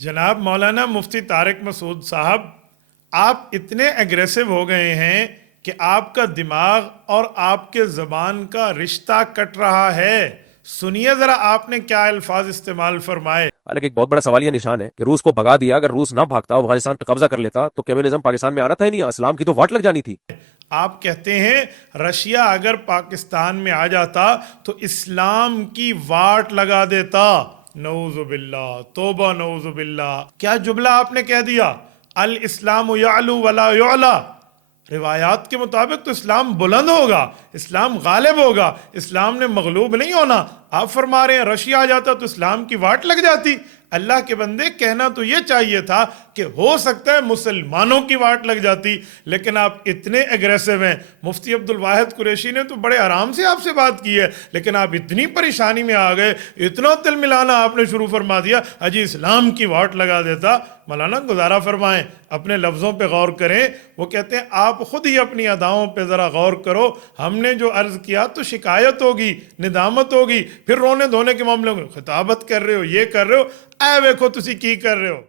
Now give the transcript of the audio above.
جناب مولانا مفتی طارق مسعود صاحب، آپ اتنے اگریسو ہو گئے ہیں کہ آپ کا دماغ اور آپ کے زبان کا رشتہ کٹ رہا ہے۔ سنیے ذرا آپ نے کیا الفاظ استعمال فرمائے۔ حالانکہ ایک بہت بڑا سوال یہ نشان ہے کہ روس کو بھگا دیا، اگر روس نہ بھاگتا افغانستان پہ قبضہ کر لیتا تو کمیونزم پاکستان میں آنا تھا ہی نہیں، اسلام کی تو واٹ لگ جانی تھی۔ آپ کہتے ہیں رشیا اگر پاکستان میں آ جاتا تو اسلام کی واٹ لگا دیتا۔ نعوذ باللہ، توبہ نعوذ باللہ، کیا جملہ آپ نے کہہ دیا، الاسلام یعلو ولا یعلا۔ روایات کے مطابق تو اسلام بلند ہوگا، اسلام غالب ہوگا، اسلام نے مغلوب نہیں ہونا۔ آپ فرما رہے ہیں رشیا آ جاتا تو اسلام کی واٹ لگ جاتی۔ اللہ کے بندے، کہنا تو یہ چاہیے تھا کہ ہو سکتا ہے مسلمانوں کی واٹ لگ جاتی، لیکن آپ اتنے اگریسو ہیں۔ مفتی عبد الواحد قریشی نے تو بڑے آرام سے آپ سے بات کی ہے، لیکن آپ اتنی پریشانی میں آ گئے، اتنا تل ملانا آپ نے شروع فرما دیا، اجی اسلام کی واٹ لگا دیتا۔ مولانا گزارا فرمائیں، اپنے لفظوں پہ غور کریں۔ وہ کہتے ہیں آپ خود ہی اپنی اداؤں پہ ذرا غور کرو، ہم نے جو عرض کیا تو شکایت ہوگی، ندامت ہوگی، پھر رونے دھونے کے معاملے میں خطابت کر رہے ہو، یہ کر رہے ہو، اے ویکھو تسی کی کر رہے ہو۔